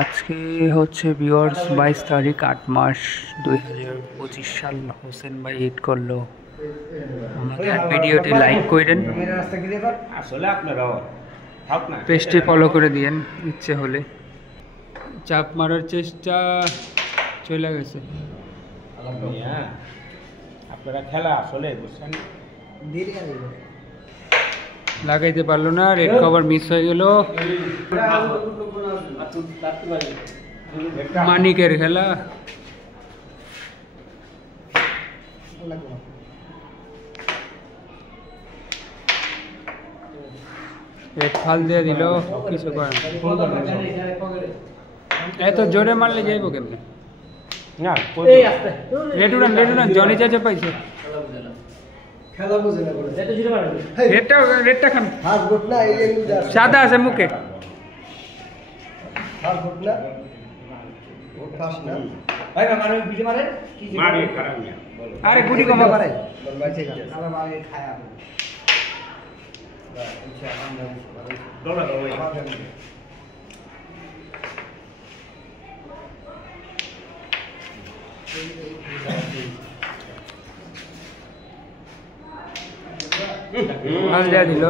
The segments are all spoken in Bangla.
আজকে হচ্ছে ভিউয়ার্স 22 তারিখ 8 মাস 2025 সাল। হোসেন ভাই হিট করলো। আমাদের ভিডিওটি লাইক করেন, পেজটি ফলো করে দিয়েন ইচ্ছে হলে। চাপ মারার চেষ্টা চলে গেছে। আপনারা খেলা আসলে বুঝছেন, লাগাইতে পারলো না, রেড কভার মিস হয়ে গেল। মানিকের খেলা। রেড ফাল দিয়ে দিল, কিছু করেন। এত জোরে মারলে যাইব কেমনে? রেড উড়ান জনি চাচা পাইছে। রেডটা খান, সাদা আছে মুখে। আরে গুটি কমা পারে। দিল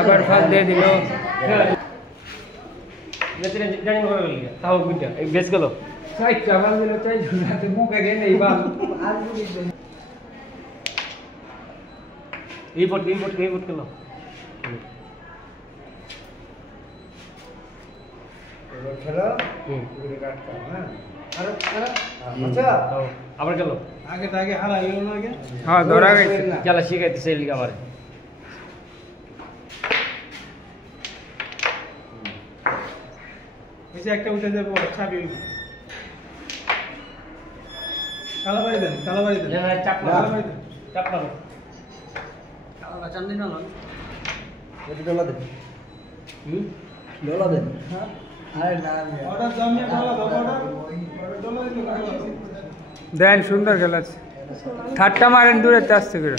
আবার ফাল দিয়ে দিল। বেশ গেল মুখে গেলে এইবার এই পট গেল। আবার গেল আগে হারা গেল না আগে। হ্যাঁ ধরা গেছে, খেলা শিখাইতেছে এই লিগে আমার। একটা উঠে যাবো ছাবি কালাবাড়ি দেন চাপ দেন। সুন্দর খেলা, ঠাট্টা মারেন দূরে আসতে করে।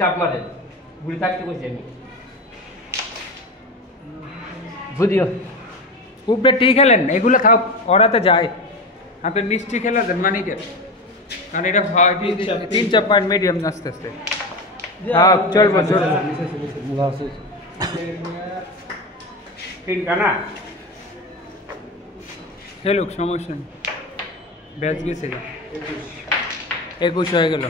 চাপ মারে বুড়ি থাকতে বসে আমি বুঝিও উপরে টি খেলেন, এগুলো খাও, ওরাতে যায়। আপনি মিষ্টি খেলা দেন মানিকে, কারণ এটা 3-4 পয়েন্ট মিডিয়াম আস্তে আস্তে। হ্যাঁ চলবো খেলুক, সমস্যা নেই। ব্যাচ গেছে 21 হয়ে গেল।